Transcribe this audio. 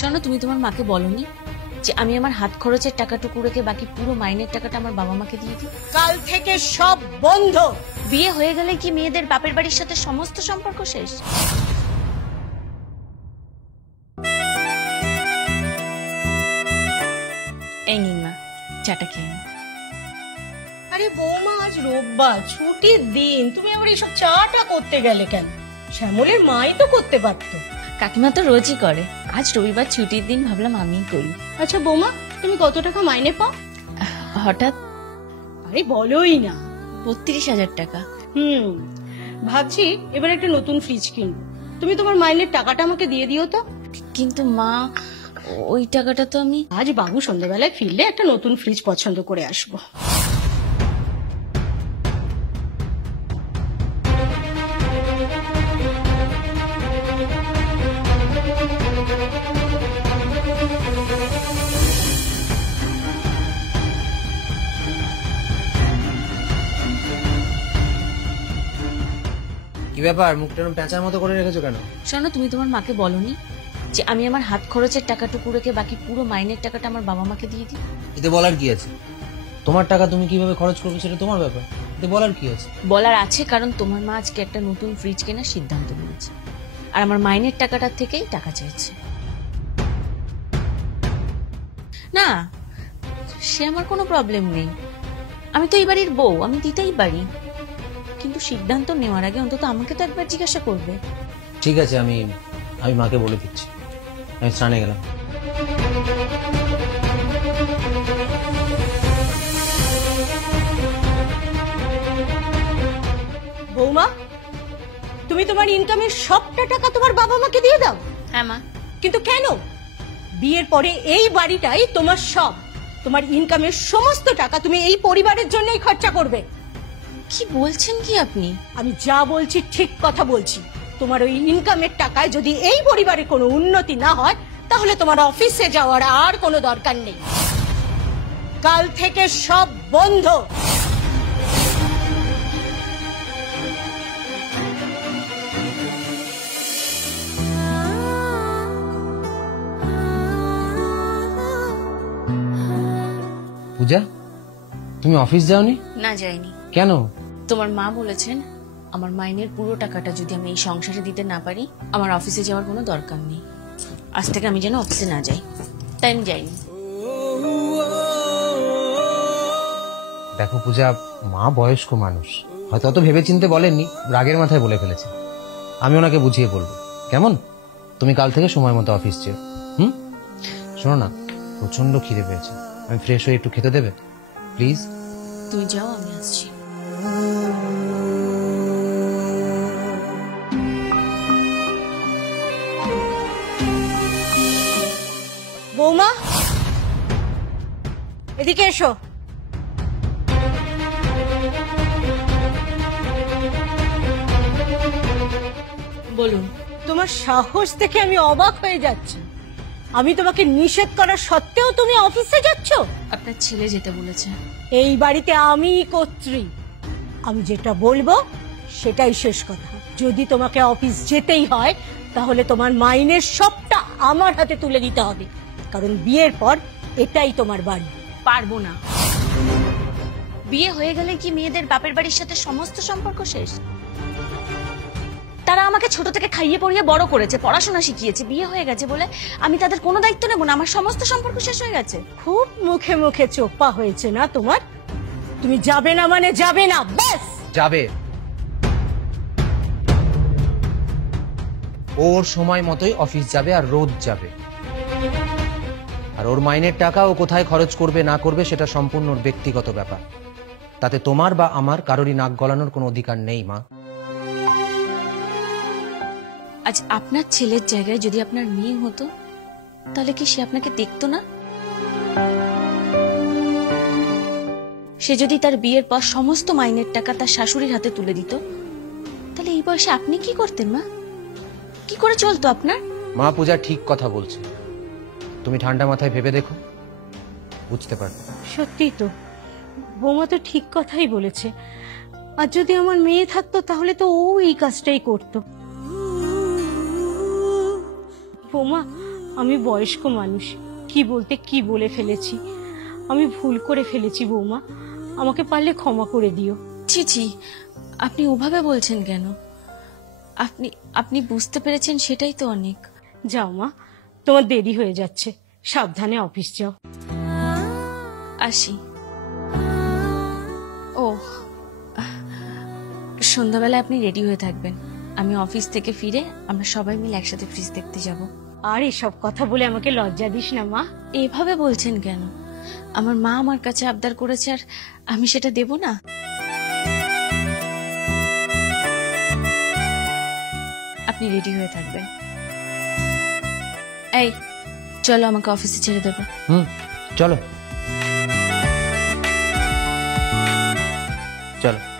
শোনো, তুমি তোমার মাকে বলোনি যে আমি আমার হাত খরচের টাকাটুকু রেখে বাকি পুরো মাইনের টাকাটা আমার বাবা মাকে দিয়ে দিই? কাল থেকে সব বন্ধ। বিয়ে হয়ে গেলে কি মেয়েদের বাপের বাড়ির সাথে সমস্ত সম্পর্ক শেষ? এই নিন মা, চাটা খেয়ে নিন। আরে বৌমা, আজ রোববার, ছুটির দিন, তুমি আবার এইসব চাটা করতে গেলে কেন? শ্যামলের মাই তো করতে পারতো। কাকিমা তো রোজই করে, আজ রবিবার ছুটির দিন, ভাবলাম আমিই করি। আচ্ছা বৌমা, তুমি কত টাকা মাইনে পাও? হঠাৎ? আরে বলোই না। 32,000 টাকা। ভাবছি এবার একটা নতুন ফ্রিজ কিনবো। তুমি তোমার মাইনের টাকাটা আমাকে দিয়ে দিও তো। কিন্তু মা, ওই টাকাটা তো আমি... আজ বাবু সন্ধ্যাবেলায় ফিরলে একটা নতুন ফ্রিজ পছন্দ করে আসবো। কি ব্যাপার, মুখটা এরকম পেঁচার মতো করে রেখেছো কেন? শোনো, তুমি তোমার মাকে বলোনি যে আমি আমার হাত খরচের টাকাটুকু রেখে বাকি পুরো মাইনের টাকাটা আমার বাবা মাকে দিয়ে দিই? এতে বলার কি আছে? তোমার টাকা তুমি কিভাবে খরচ করবে সেটা তোমার ব্যাপার, এতে বলার কি আছে? বলার আছে, কারণ তোমার মা আজকে একটা নতুন ফ্রিজ কেনার সিদ্ধান্ত নিয়েছে, আর আমার মাইনের টাকাটার থেকেই টাকা চাইছে। না, সে আমার কোনো প্রবলেম নেই, আমি তো এই বাড়ির বউ, আমি দিতেই পারি, কিন্তু সিদ্ধান্ত নেওয়ার আগে অন্তত আমাকে তো একবার জিজ্ঞাসা করবে। ঠিক আছে, আমি মাকে বলে দিচ্ছি। আমি স্নানে গেলাম। বৌমা, তুমি তোমার ইনকামের সবটা টাকা তোমার বাবা মাকে দিয়ে দাও? হ্যাঁ মা। কিন্তু কেন? বিয়ের পরে এই বাড়িটাই তোমার সব, তোমার ইনকামের সমস্ত টাকা তুমি এই পরিবারের জন্যই খরচা করবে। কি বলছেন কি আপনি? আমি যা বলছি ঠিক কথা বলছি। তোমার ওই ইনকামের টাকায় যদি এই পরিবারে কোনো উন্নতি না হয়, তাহলে তোমার অফিসে যাওয়ার আর কোনো দরকার নেই। কাল থেকে সব বন্ধ। পূজা, তুমি অফিস যাওনি? না, যাইনি। কেন? তোমার মা বলেছেন আমার মাইনের পুরো টাকাটা যদি আমি এই সংসারে দিতে না পারি, আমার অফিসে যাওয়ার কোনো দরকার নেই। আজ থেকে আমি যেন অফিসে না যাই, তাই আমি যাইনি। দেখো পূজা, মা বয়স্ক মানুষ, হয়তো অত ভেবেচিন্তে বলেননি, রাগের মাথায় বলে ফেলেছে। আমি ওনাকে বুঝিয়ে বলবো, কেমন? তুমি কাল থেকে সময় মতো অফিস যেও। শোনো না, প্রচন্ড খিদে পেয়েছে, আমি ফ্রেশ হয়ে একটু খেতে দেবে প্লিজ? তুমি যাও, আমি আসছি। বৌমা, এদিকে এসো। বলুন। তোমার সাহস দেখে আমি অবাক হয়ে যাচ্ছি। আমি তোমাকে নিষেধ করা সত্ত্বেও তুমি অফিসে যাচ্ছ? আপনার ছেলে যেতে বলেছে। এই বাড়িতে আমিই কর্ত্রী, আমি যেটা বলবো সেটাই শেষ কথা। যদি তোমাকে অফিস যেতেই হয়, তাহলে তোমার মাইনের সবটা আমার হাতে তুলে দিতে হবে, কারণ বিয়ের পর এটাই তোমার বাড়ি। পারবো না। বিয়ে হয়ে গেলে কি মেয়েদের বাপের বাড়ির সাথে সমস্ত সম্পর্ক শেষ? তারা আমাকে ছোট থেকে খাইয়ে পড়িয়ে বড় করেছে, পড়াশোনা শিখিয়েছে, বিয়ে হয়ে গেছে বলে আমি তাদের কোনো দায়িত্ব নেব না? আমার সমস্ত সম্পর্ক শেষ হয়ে গেছে। খুব মুখে মুখে চোপ্পা হয়েছে না তোমার? তুমি যাবে না মানে যাবে না, ব্যাস। যাবে। ওর সময় মতোই অফিস যাবে, আর রোজ যাবে। আর ওর মাইনের টাকা ও কোথায় খরচ করবে না করবে সেটা সম্পূর্ণ ওর ব্যক্তিগত ব্যাপার, তাতে তোমার বা আমার কারোরই নাক গলানোর কোনো অধিকার নেই মা। আজ আপনার ছেলের জায়গায় যদি আপনার মেয়ে হতো, তাহলে কি সে আপনাকে দেখতো না? সে যদি তার বিয়ের পর সমস্ত মাইনের টাকা তার শাশুড়ির হাতে তুলে দিত, তাহলে এই বয়সে আপনি কি করতেন মা? কি করে চলতো আপনার? মা, পূজা ঠিক কথা বলছে, তুমি ঠান্ডা মাথায় ভেবে দেখো, বুঝতে পারবে। সত্যি তো, বৌমা তো ঠিক কথাই বলেছে। আর যদি আমার মেয়ে থাকতো, তাহলে তো ও এই কাজটাই করতো। বৌমা, আমি বয়স্ক মানুষ, কি বলতে কি বলে ফেলেছি। আমি ভুল করে ফেলেছি বৌমা, আমাকে পারলে ক্ষমা করে দিও। ছি ছি, আপনি ওভাবে বলছেন কেন? আপনি আপনি বুঝতে পেরেছেন সেটাই তো অনেক। যাও মা, তোমার দেরি হয়ে যাচ্ছে, সাবধানে অফিস যাও। আসি। ও, সন্ধ্যাবেলা আপনি রেডি হয়ে থাকবেন। আমি অফিস থেকে ফিরে আমরা সবাই মিলে একসাথে ফ্রিজ দেখতে যাব। আর এসব কথা বলে আমাকে লজ্জা দিস না মা। এভাবে বলছেন কেন? আমার মা আমার কাছে আবদার করেছে আর আমি সেটা দেব না? আপনি রেডি হয়ে থাকবেন। এই চলো, আমাকে অফিসে ছেড়ে দেবে। চলো চলো।